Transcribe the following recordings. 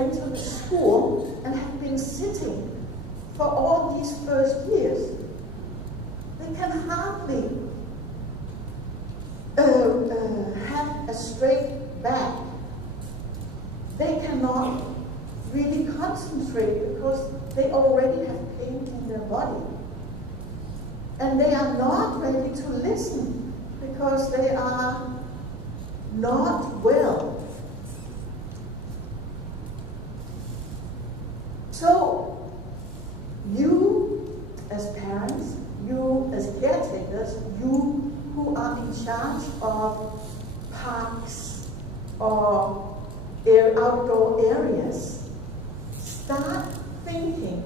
went to the school and have been sitting for all these first years. They can hardly have a straight back. They cannot really concentrate because they already have pain in their body. And they are not ready to listen because they are not well. So, you as parents, you as caretakers, you who are in charge of parks or outdoor areas, start thinking,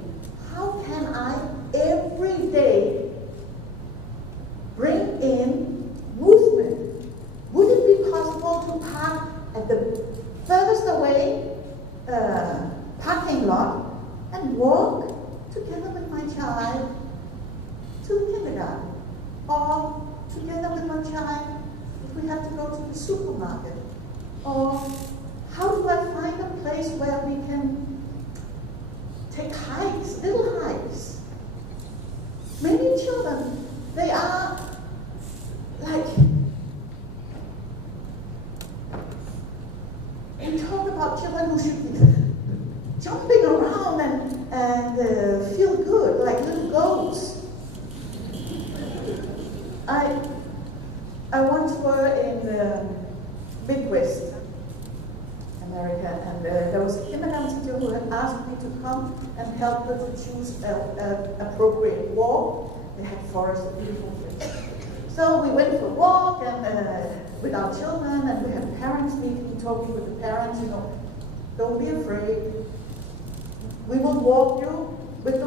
how can I every day bring in movement? Would it be possible to park at the furthest away parking lot and walk together with my child to kindergarten? Or together with my child if we have to go to the supermarket? Or how do I find a place where we can take hikes, little hikes? Many children, they are like, we talk about children who should be jumping around and feel good, like little goats. I once were in the Midwest America, and there was a kindergarten teacher who had asked me to come and help her to choose an appropriate walk. They had forests of beautiful things. So we went for a walk and with our children, and we had parents meeting, talking with the parents, don't be afraid. We will walk you with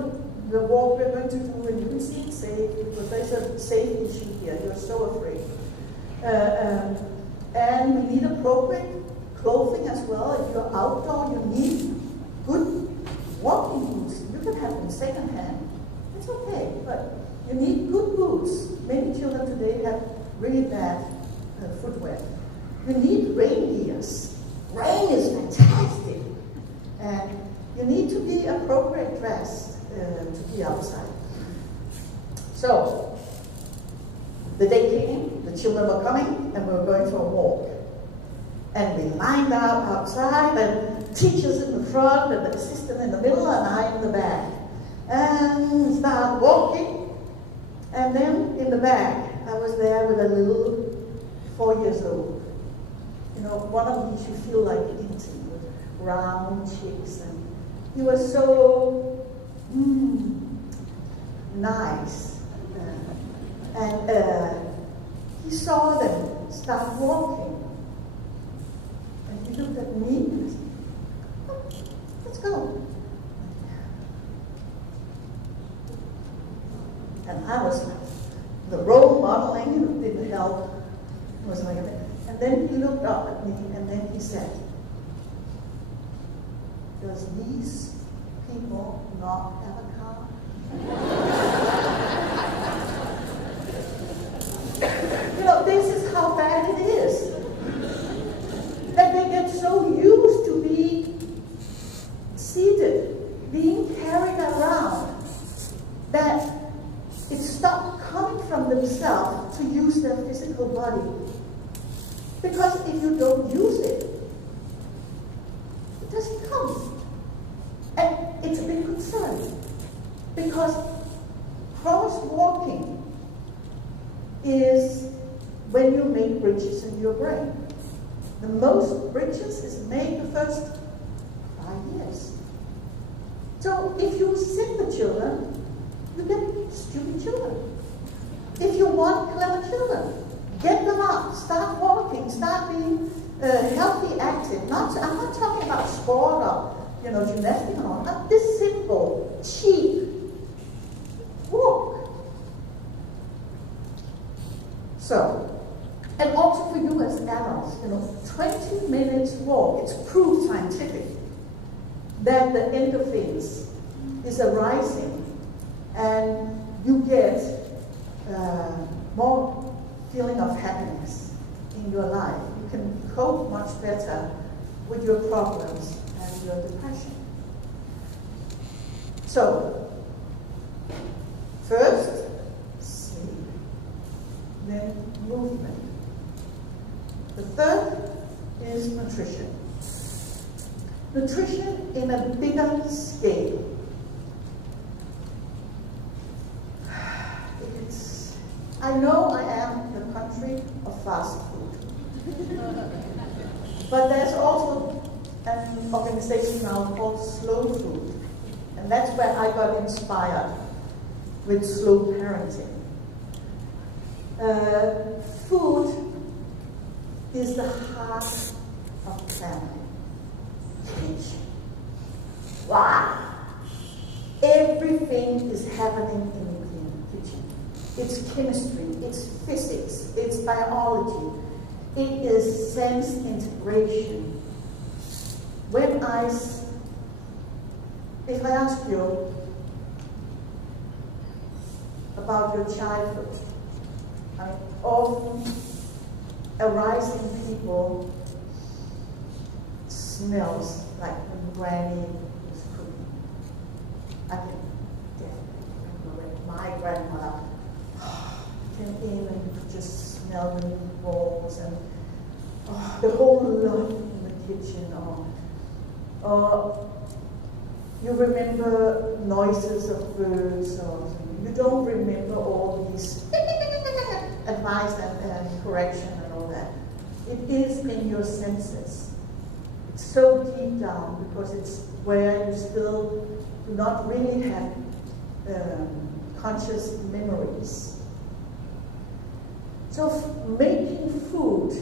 the walk we're going to do, and you can see it safe, because there's a safety issue here. You're so afraid. And we need appropriate clothing as well. If you're outdoor, you need good walking boots. You can have them secondhand. It's okay, but you need good boots. Many children today have really bad footwear. You need rain gears. Rain is fantastic. And you need to be appropriate dressed to be outside. So, the day came, the children were coming, and we were going for a walk. And we lined up outside, and teachers in the front, and the assistant in the middle, and I in the back. And we started walking, and then in the back, I was there with a little 4 years old. One of these you feel like eating, with round cheeks, and he was so nice. And he saw them start walking. And he looked at me and said, oh, let's go. And I was like, the role modeling didn't help. It was like, and then he looked up at me and then he said, does these people not have a car? This is how bad it is. That they get so used to being seated, being carried around, that it stopped coming from themselves to use their physical body. Because if you don't use it, it doesn't come. And it's a big concern. Because crosswalking is when you make bridges in your brain. The most bridges is made the first 5 years. So if you sit the children, you get stupid children. If you want clever children, get them up, start walking, start being healthy, active. I'm not talking about sport or gymnastics and all. Not this simple, cheap walk. So, and also for you as adults, 20 minutes walk, it's proved scientific that the endorphins is arising and you get more feeling of happiness in your life. You can cope much better with your problems and your depression. So, first, sleep, then movement. The third is nutrition. Nutrition in a bigger scale. I know I am the country of fast food. But there's also an organization now called Slow Food. And that's where I got inspired with slow parenting. Food is the heart of family. Kitchen. Wow! Everything is happening in the kitchen. It's chemistry, it's physics, it's biology, it is sense integration. If I ask you about your childhood, often arising people smells like when Granny was cooking. I can definitely remember when my grandmother came in and you could just smell the meatballs and the whole love in the kitchen. Or you remember noises of birds, or you don't remember all these advice and correction and all that. It is in your senses. It's so deep down because it's where you still do not really have conscious memories. So making food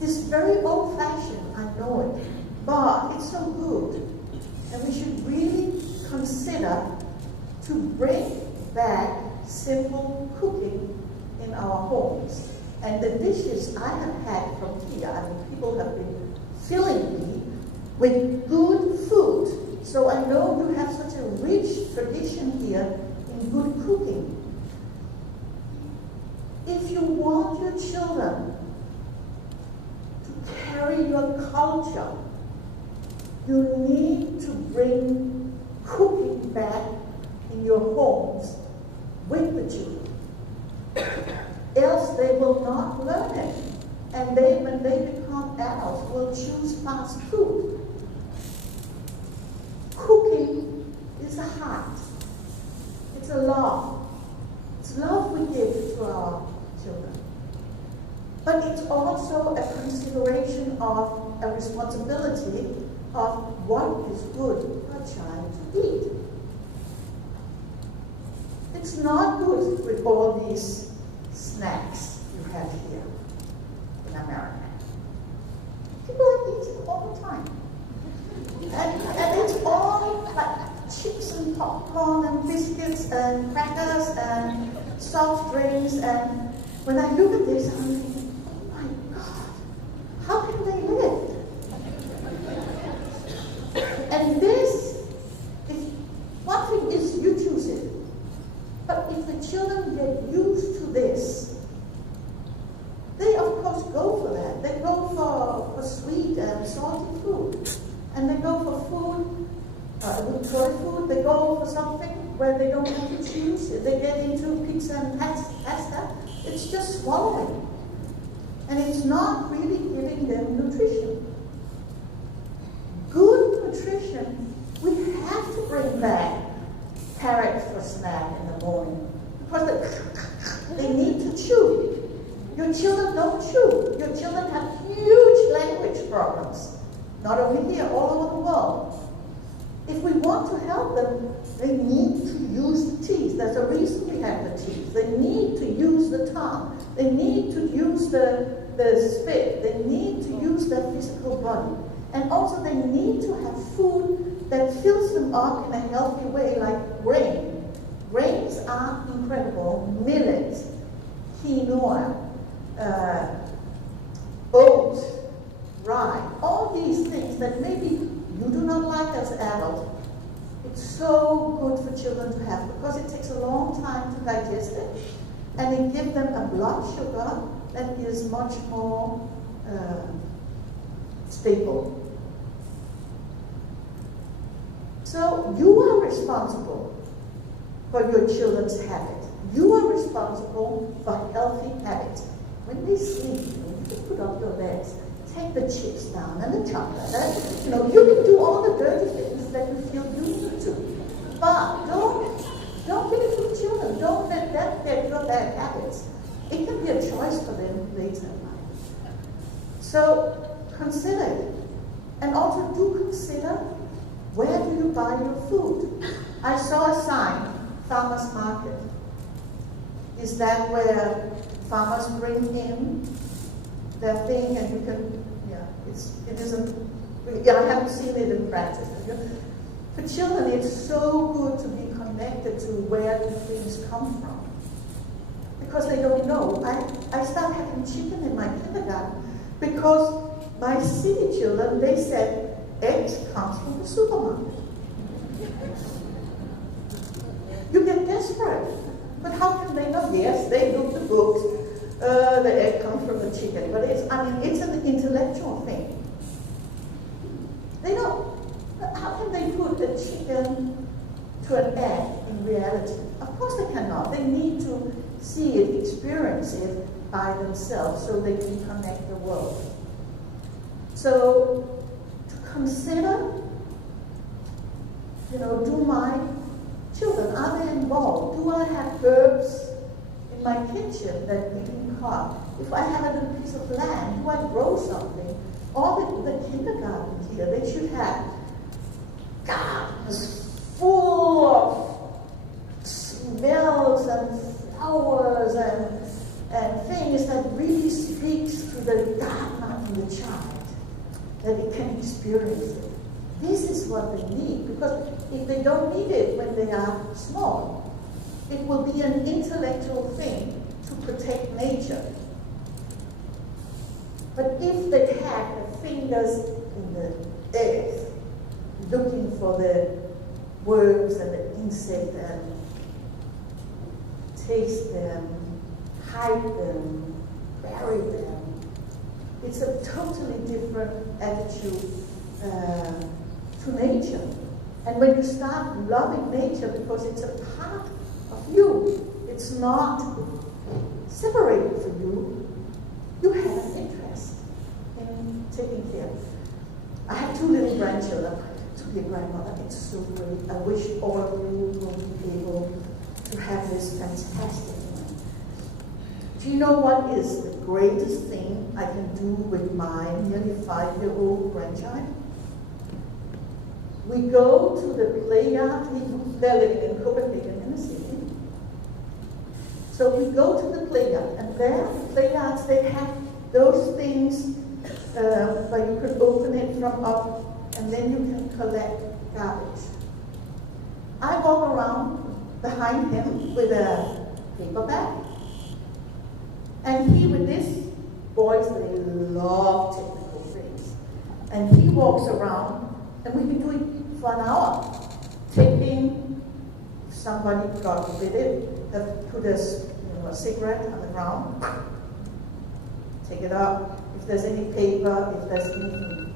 is very old-fashioned, I know it, but it's so good. And we should really consider to bring back simple cooking in our homes. And the dishes I have had from here, people have been filling me with good food. So I know you have such a rich tradition here in good cooking. If you want your children to carry your culture, you need to bring cooking back in your homes with the children. Else they will not learn it. And when they become adults, will choose fast food. Cooking is a heart. It's a love. It's love we give to our children. But it's also a consideration of a responsibility of what is good for a child to eat. It's not good with all these snacks you have here in America. People are eating all the time. And it's all like chips and popcorn and biscuits and crackers and soft drinks. And when I look at this, I'm thinking, oh my God, how can they live? And this, one thing is you choose it. But if the children get used to this, they of course go for that. They go for sweet and salty food. And they go for food, toy food, they go for something where they don't have to choose. They get into pizza and pasta. It's just swallowing. And it's not really giving them nutrition. Good nutrition, we have to bring back carrots for snack in the morning. Because they need to chew. Your children don't chew. Your children have huge language problems. Not only here, all over the world. If we want to help them, they need to use the teeth. There's a reason we have the teeth. They need to use the tongue. They need to use the spit. They need to use their physical body. And also they need to have food that fills them up in a healthy way, like grain. Grains are incredible. Millet, quinoa, oats, rye, all these things that maybe you do not like as adults. It's so good for children to have because it takes a long time to digest it, and it gives them a blood sugar that is much more stable. So you are responsible for your children's habit. You are responsible for healthy habits. When they sleep, you can put up your legs, take the chips down and the chocolate. And, you can do all the dirty things that you feel you need to. But don't give it to the children. Don't let them get your bad habits. It can be a choice for them later in life. So consider it. And also do consider, where do you buy your food? I saw a sign, farmer's market. Is that where farmers bring in their thing and you can, I haven't seen it in practice. For children, it's so good to be connected to where the things come from. Because they don't know. I started having chicken in my kindergarten because my city children, they said, eggs comes from the supermarket. You get desperate. But how can they know? Yes, they look the books. The egg comes from the chicken. But it's an intellectual thing. They don't. How can they put a chicken to an egg in reality? Of course they cannot. They need to see it, experience it by themselves so they can connect the world. So to consider, do my children, are they involved? Do I have herbs in my kitchen that we can cut? If I have a little piece of land, do I grow something? All the kindergarten here, they should have gardens full of smells and flowers and things that really speaks to the gardener and the child, that it can experience it. This is what they need, because if they don't need it when they are small, it will be an intellectual thing to protect nature. But if they have their fingers in the earth, looking for the worms and the insect and taste them, hide them, bury them, it's a totally different attitude to nature. And when you start loving nature because it's a part of you, it's not separated from you, you have an interest in taking care. I have 2 little grandchildren. To be a grandmother, it's so great. I wish all of you will be able to have this fantastic one. Do you know what is the greatest thing I can do with my nearly 5-year-old grandchild? We go to the play yard. They're living in Copenhagen, in the city. So we go to the play yard, and there, the play yards, they have those things where you can open it from up, and then you can collect garbage. I walk around behind him with a paper bag, and he, with this, boys, they love technical things, and he walks around, and we can do it for an hour, taking, if somebody got with it, put a cigarette on the ground, take it up, if there's any paper, if there's anything.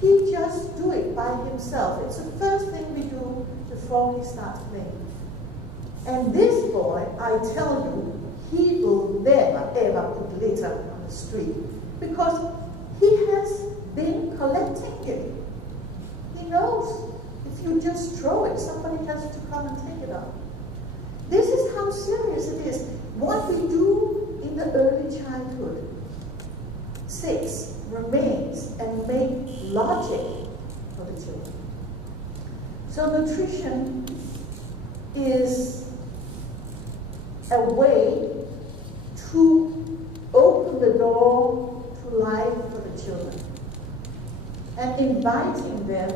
He just do it by himself. It's the first thing we do before he starts playing. And this boy, I tell you, he will never ever put litter on the street because he has been collecting it. He knows if you just throw it, somebody has to come and take it up. This is how serious it is. What we do in the early childhood, 6, remains and make logic for the children. So nutrition is a way to open the door to life for the children and inviting them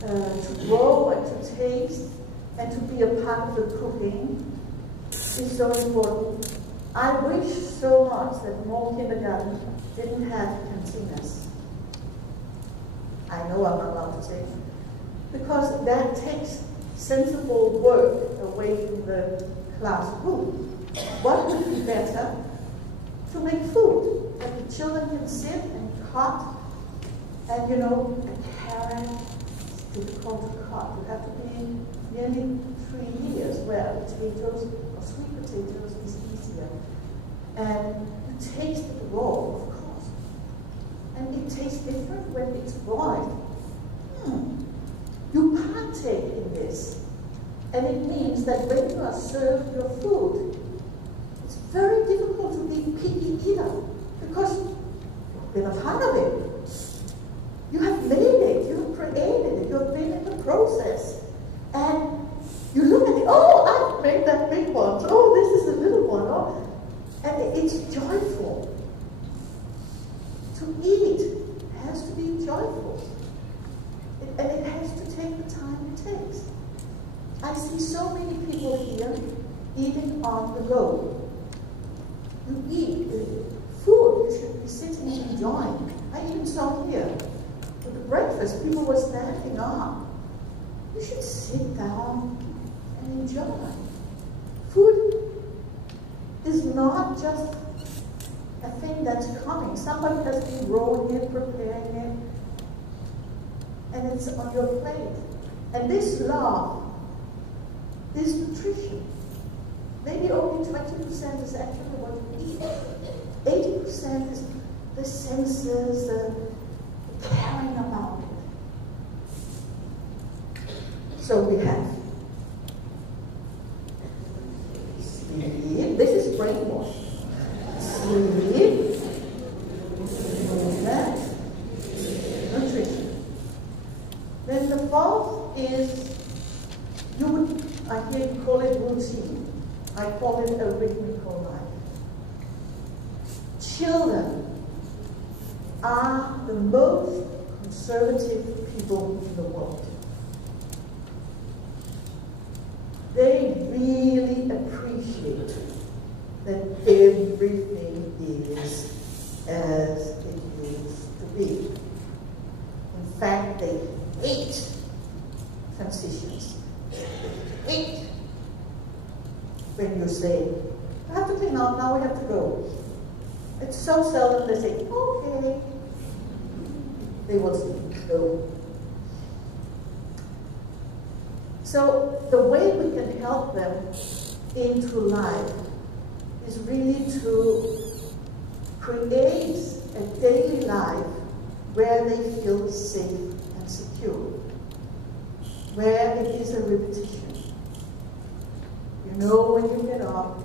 to grow and to taste and to be a part of the cooking is so important. I wish so much that more kindergartens didn't have cantinas. I know I'm not allowed to say it, because that takes sensible work away from the classroom. What would be better to make food that the children can sit and cut, and a carrot, difficult to cut. You have to be nearly 3 years, where potatoes or sweet potatoes is easier. And you taste it raw, of course. And it tastes different when it's boiled. You partake in this. And it means that when you are served your food, it's very difficult to be picky eater because you've been a part of it. You have made it, you have created it, you have been in the process. And you look at it, oh, I've made that big one, oh, this is a little one, oh. And it's joyful. To eat has to be joyful. And it has to take the time it takes. I see so many people here eating on the go. You eat food, you should be sitting and enjoying. I even saw here, with the breakfast, people were standing up. You should sit down and enjoy. Food is not just a thing that's coming. Somebody has been growing it, preparing it, and it's on your plate. And this love, this nutrition, maybe only 20% is actually what you eat. 80% is the senses, the caring about it. So we have sleep. This is brainwash. Sleep, movement, nutrition. Then the fourth is, I hear you call it routine. I call it a rhythmical life. Children are the most conservative people in the world. They really appreciate that everything is as it used to be. In fact, they hate transitions. They hate when you say, I have to clean up, now we have to go. It's so seldom they say, okay. They will say, no. So the way we can help them into life is really to create a daily life where they feel safe and secure, where it is a repetition. You know when you get up,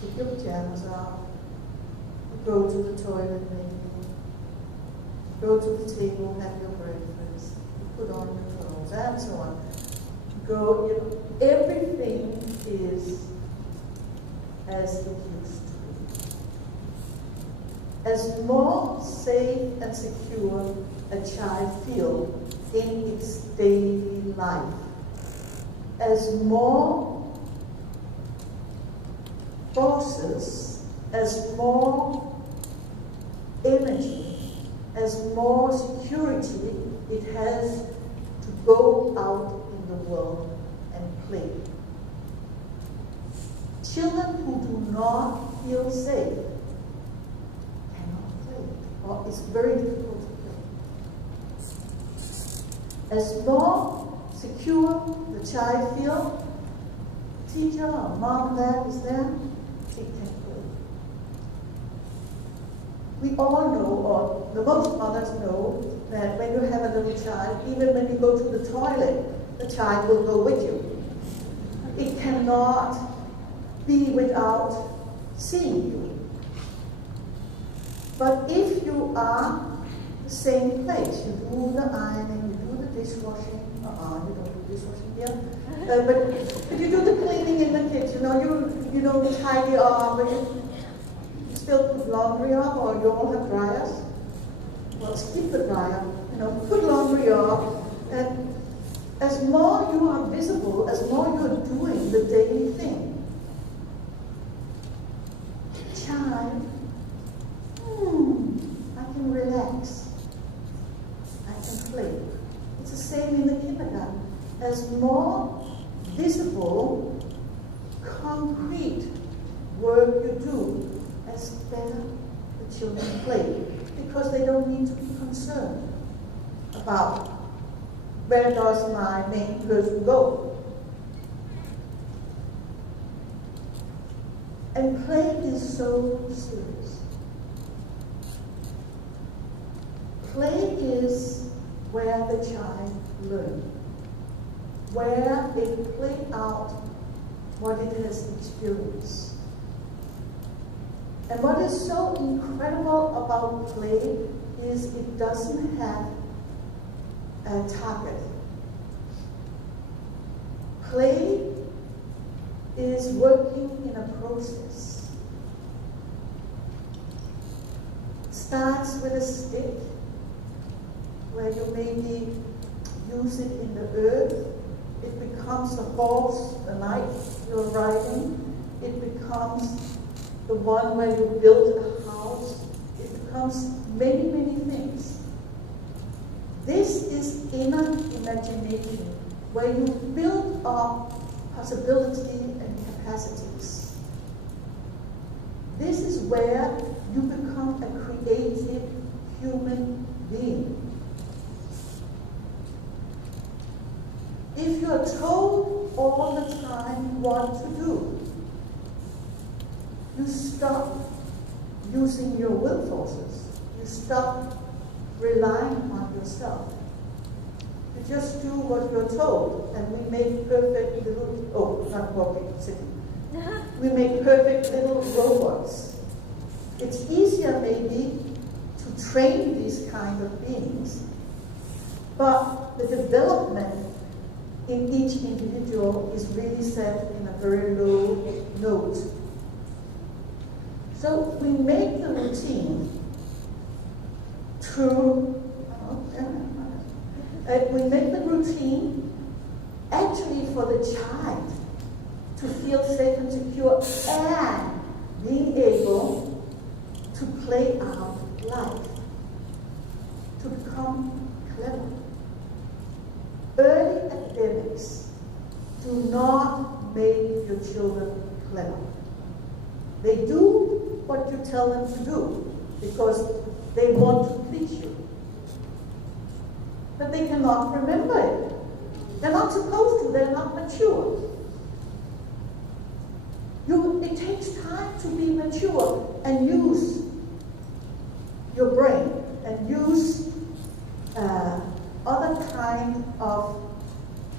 take your pajamas off, you go to the toilet maybe, go to the table, have your breakfast, you put on your clothes, and so on. Everything is as it used to be. As more safe and secure a child feels in its daily life, as more forces, as more energy, as more security it has to go out in the world and play. Children who do not feel safe cannot play, or it's very difficult to play. As more secure the child feels, teacher or mom and dad is there, they can play. We all know, or the most mothers know, that when you have a little child, even when you go to the toilet, the child will go with you. It cannot be without seeing you. But if you are the same place, you do the ironing, you do the dishwashing, you don't do dishwashing here, but you do the cleaning in the kitchen, you don't tidy up, but you still put laundry up, or you all have dryers. Well, keep the dryer, put laundry up, and as more you are visible, as more you're doing the daily thing, child, I can relax, I can play. It's the same in the kindergarten. As more visible, concrete work you do, as better the children play, because they don't need to be concerned about where does my main person go? And play is so serious. Play is where the child learns, where they play out what it has experienced. And what is so incredible about play is it doesn't have a target. Play is working in a process. It starts with a stick, where you maybe use it in the earth. It becomes a horse, the knight you're riding. It becomes the one where you build a house. It becomes many, many things. This is inner imagination, where you build up possibility and capacities. This is where you become a creative human being. If you are told all the time what to do, you stop using your will forces. You stop relying on yourself. You just do what you're told, and we make perfect little, not walking, sitting. We make perfect little robots. It's easier maybe to train these kind of beings, but the development in each individual is really set in a very low note. So we make the routine through, we make the routine actually for the child to feel safe and secure and being able to play out life, to become clever. Early academics do not make your children clever. They do what you tell them to do because they want to please you. But they cannot remember it. They're not supposed to, they're not mature. It takes time to be mature and use your brain and use other kind of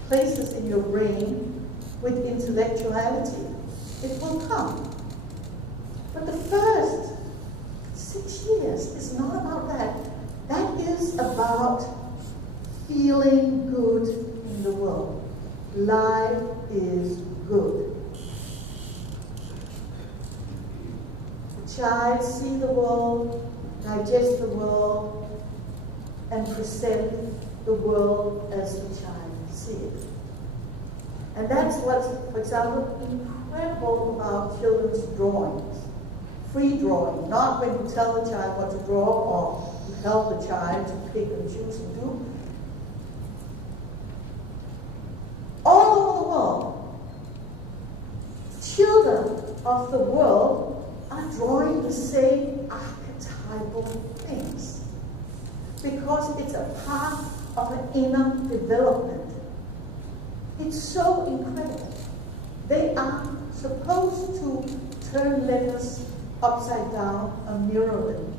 places in your brain with intellectuality. It will come. But the first 6 years is not about that. That is about feeling good in the world. Life is good. The child sees the world, digests the world, and present the world as the child sees it. And that's what's, for example, incredible about children's drawings. Free drawing, not when you tell the child what to draw or you help the child to pick and choose and do. All over the world, children of the world are drawing the same archetypal things because it's a part of an inner development. It's so incredible. They are supposed to turn letters upside down and mirror them.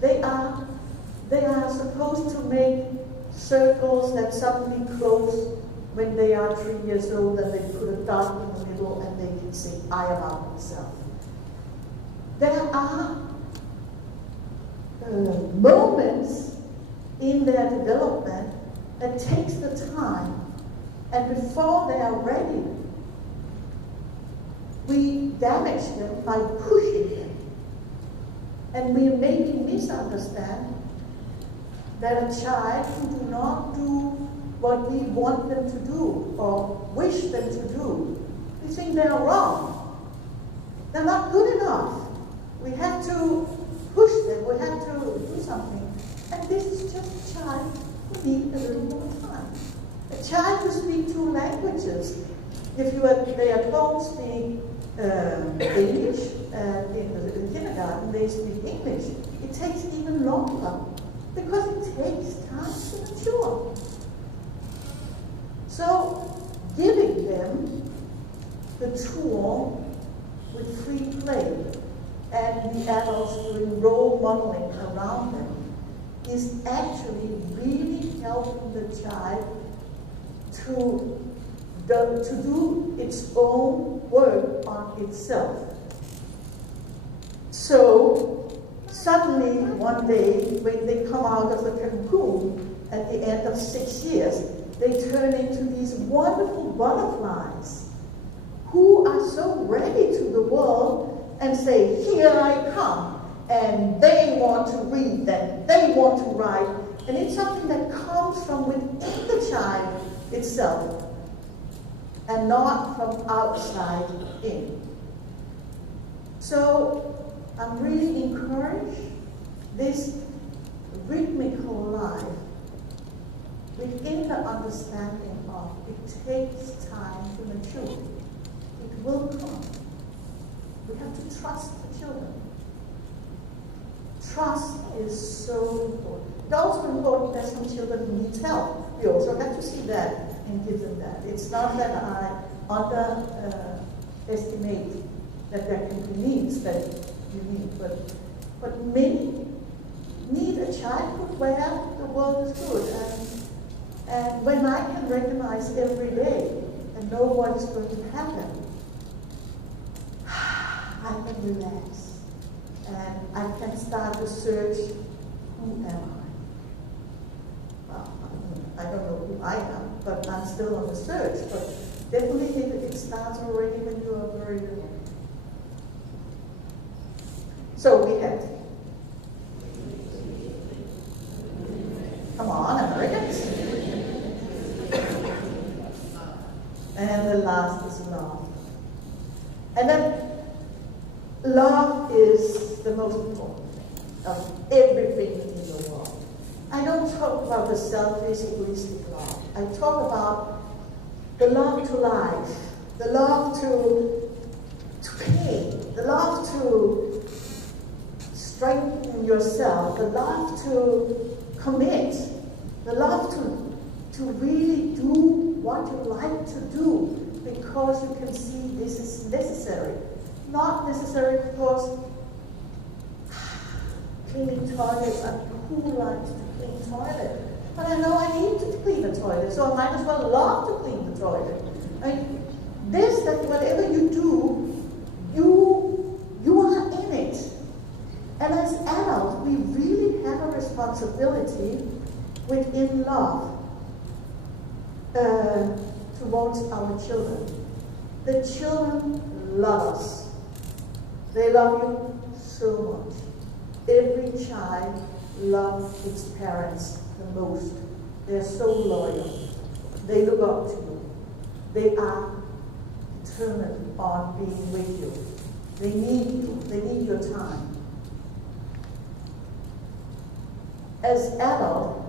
They are supposed to make circles that suddenly close when they are 3 years old, and they put a dot in the middle and they can say, I about myself. There are moments in their development that takes the time, and before they are ready, we damage them by pushing them. And we maybe misunderstand that a child who do not do what we want them to do or wish them to do, we think they are wrong. They're not good enough. We have to push them, we have to do something. And this is just a child who needs a little more time. A child who speaks 2 languages, if they at home speak English, in the kindergarten they speak English, it takes even longer because it takes time to mature. the tool with free play and the adults doing role modeling around them is actually really helping the child to do its own work on itself. So suddenly one day when they come out of the cocoon at the end of 6 years, they turn into these wonderful butterflies who are so ready to the world and say, here I come. And they want to read, and they want to write. And it's something that comes from within the child itself and not from outside in. So I'm really encouraged this rhythmical life within the understanding of it takes time to mature. It will come. We have to trust the children. Trust is so important. It's also important that some children who need help. We also have to see that and give them that. It's not that I underestimate that there can be needs that you need, but many need a childhood where the world is good. And when I can recognize every day and know what is going to happen, I can relax. And I can start to search, who am I? Well, I don't know who I am, but I'm still on the search. But definitely it starts already when you are very little. So we have, come on, Americans. And the last is love. And then love is the most important thing of everything in the world. I don't talk about the selfish, egoistic love. I talk about the love to life, the love to play, the love to strengthen yourself, the love to commit, the love to really do what you like to do because you can see this is necessary. Not necessary because cleaning toilets, who likes to clean toilet? But I know I need to clean a toilet, so I might as well love to clean the toilet. That whatever you do, you are in it. And as adults, we really have a responsibility within love towards our children. The children love us. They love you so much. Every child loves its parents the most. They're so loyal. They look up to you. They are determined on being with you. They need you. They need your time. As adults,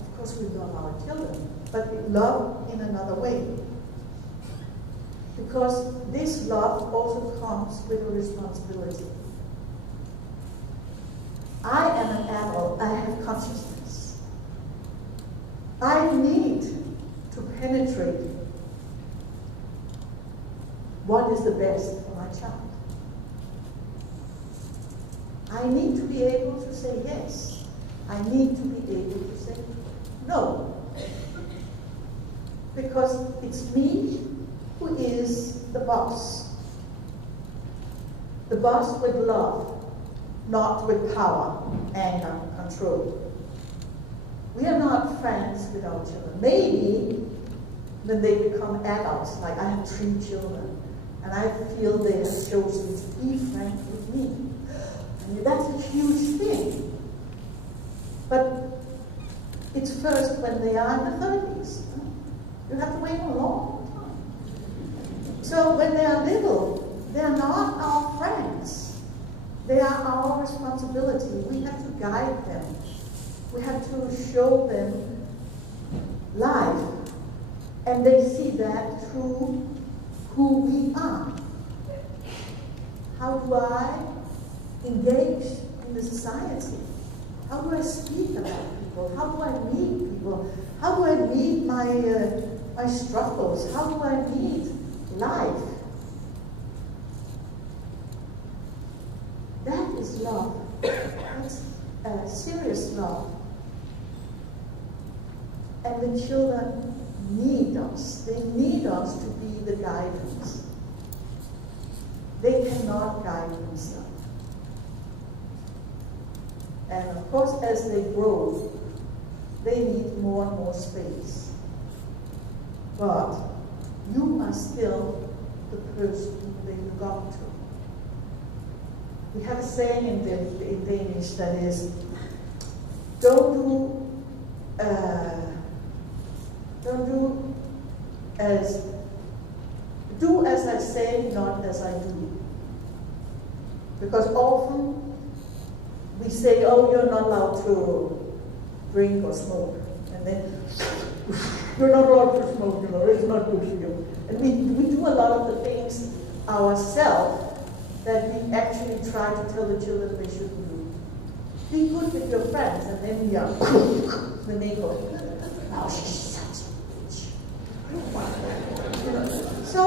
of course we love our children, but we love in another way. Because this love also comes with a responsibility. I am an adult, I have consciousness. I need to penetrate what is the best for my child. I need to be able to say yes. I need to be able to say no. Because it's me who is the boss. The boss with love, not with power, anger, control. We are not friends with our children. Maybe when they become adults, like I have 3 children, and I feel they have chosen to be friends with me. I mean, that's a huge thing. But it's first when they are in the 30s. You have to wait a long time. So when they are little, they are not our friends. They are our responsibility. We have to guide them. We have to show them life. And they see that through who we are. How do I engage in the society? How do I speak about people? How do I meet people? How do I meet my struggles? How do I meet life? And the children need us. They need us to be the guidance. They cannot guide themselves. And of course, as they grow, they need more and more space. But you are still the person they look up to. We have a saying in Danish that is, do as I say, not as I do. Because often we say, oh, you're not allowed to drink or smoke. And then, you're not allowed to smoke, it's not good for you. And we do a lot of the things ourselves that we actually try to tell the children they shouldn't do. Be good with your friends, and then we are the neighbor. Oh, she's such a bitch. So,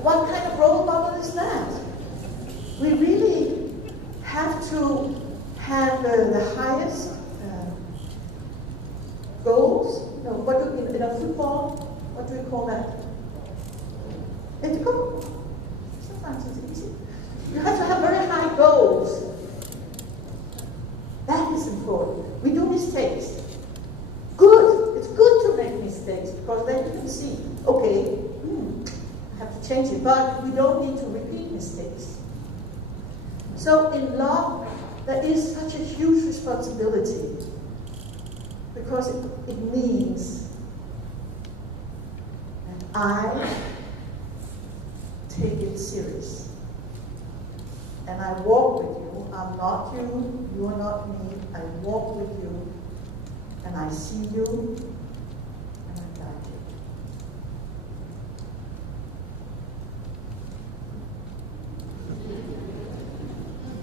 what kind of role model is that? We really have to have the highest goals. No, in a football, what do we call that? Ethical? Sometimes it's easy. You have to have very high goals. That is important. We do mistakes. Good. It's good to make mistakes because then you can see, okay, I have to change it, but we don't need to repeat mistakes. So in love, there is such a huge responsibility because it means that I take it serious. And I walk with you. I'm not you, you are not me. I walk with you, and I see you, and I guide you.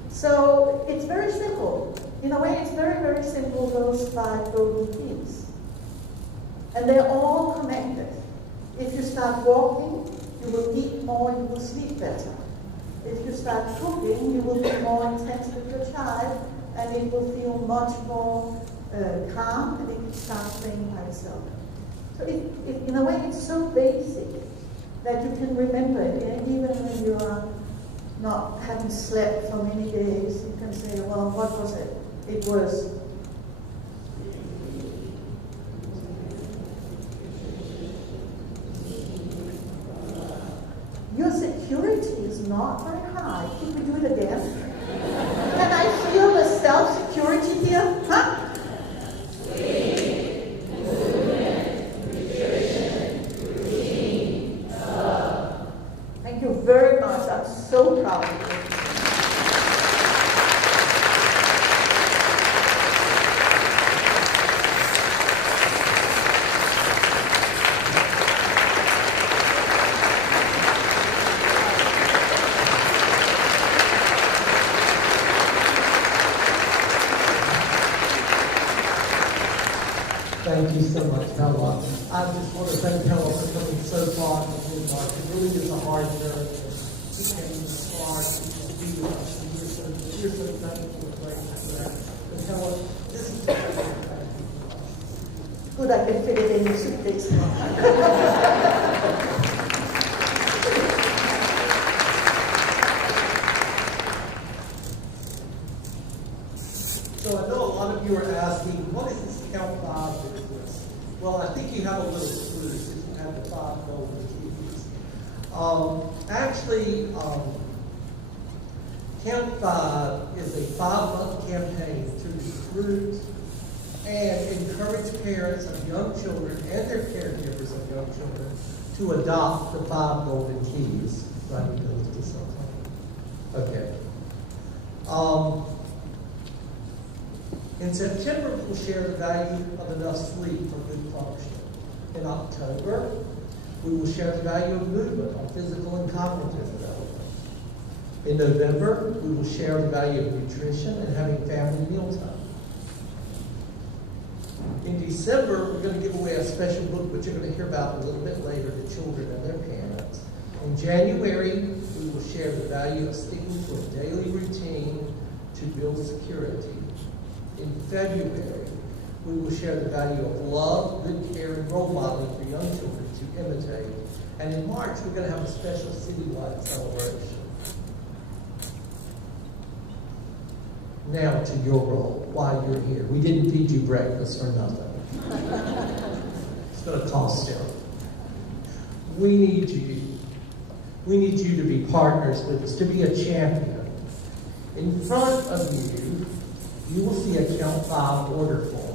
So it's very simple. In a way, it's very, very simple, those 5 golden keys. And they're all connected. If you start walking, you will eat more, you will sleep better. If you start cooking, you will be more intense with your child, and it will feel much more calm, and it can start playing by itself. So in a way, it's so basic that you can remember it. And even when you are not having slept for many days, you can say, well, what was it? It was your security is not very high. Can we do it again? Can I feel the self-security here? Huh? Sleep, movement, nutrition, routine, love. Thank you very much. I'm so proud of you. Thank you so much, Hella. I just want to thank Hella for coming so far from Denmark. It really is a hard journey. She came far to be with us, and we're so thankful and grateful for that. And Hella, this is the thank you for us. Good, I can fit it in your suitcase. So I know a lot of you are asking, what is this Count 5 business? Well, I think you have a little clue since you have the 5 golden keys. Count 5 is a 5-month campaign to recruit and encourage parents of young children and their caregivers of young children to adopt the 5 golden keys. So I need those to sometime. Okay. In September, we'll share the value of enough sleep for good function. In October, we will share the value of movement on physical and cognitive development. In November, we will share the value of nutrition and having family mealtime. In December, we're going to give away a special book, which you're going to hear about a little bit later, to children and their parents. In January, we will share the value of sticking to a daily routine to build security. In February, We will share the value of love, good care, and role modeling for young children to imitate. And in March, we're going to have a special citywide celebration. Now to your role, why you're here. We didn't feed you breakfast for nothing. It's going to cost you. We need you. We need you to be partners with us, to be a champion. In front of you, you will see a Count 5 order form.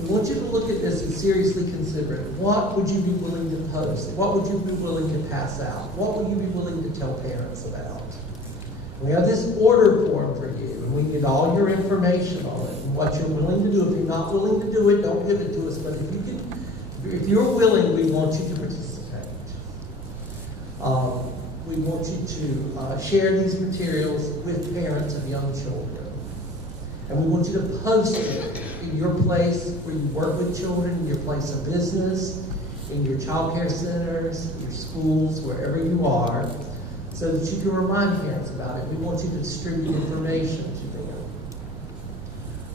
We want you to look at this and seriously consider it. What would you be willing to post? What would you be willing to pass out? What would you be willing to tell parents about? We have this order form for you, and we get all your information on it and what you're willing to do. If you're not willing to do it, don't give it to us. But if you're willing, we want you to participate. We want you to share these materials with parents of young children. And we want you to post it in your place where you work with children, in your place of business, in your child care centers, your schools, wherever you are, so that you can remind parents about it. We want you to distribute information to them.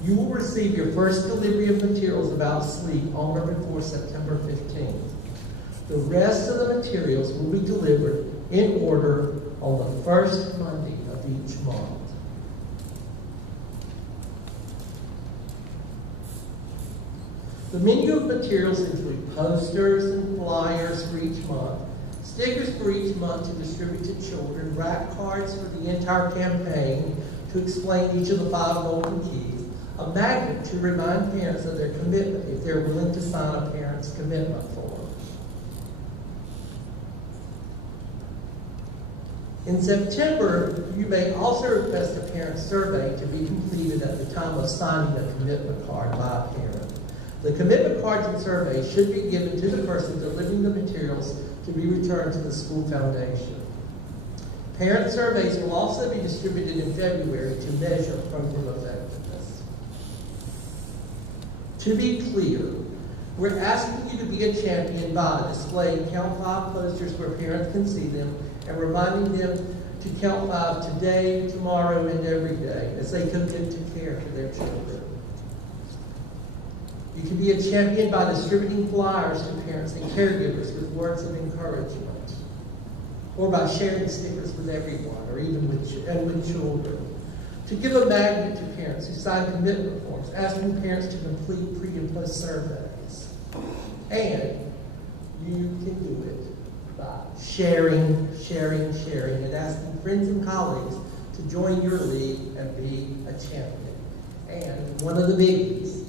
You will receive your first delivery of materials about sleep on or before September 15th. The rest of the materials will be delivered in order on the first Monday of each month. The menu of materials include posters and flyers for each month, stickers for each month to distribute to children, rack cards for the entire campaign to explain each of the 5 golden keys, a magnet to remind parents of their commitment if they're willing to sign a parent's commitment form. In September, you may also request a parent survey to be completed at the time of signing a commitment card by a parent. The commitment cards and surveys should be given to the person delivering the materials to be returned to the school foundation. Parent surveys will also be distributed in February to measure program effectiveness. To be clear, we're asking you to be a champion by displaying Count 5 posters where parents can see them and reminding them to Count 5 today, tomorrow, and every day as they commit to care for their children. You can be a champion by distributing flyers to parents and caregivers with words of encouragement, or by sharing stickers with everyone, or even with children. To give a magnet to parents who sign commitment forms, asking parents to complete pre- and post-surveys. And you can do it by sharing, and asking friends and colleagues to join your league and be a champion. And one of the biggies,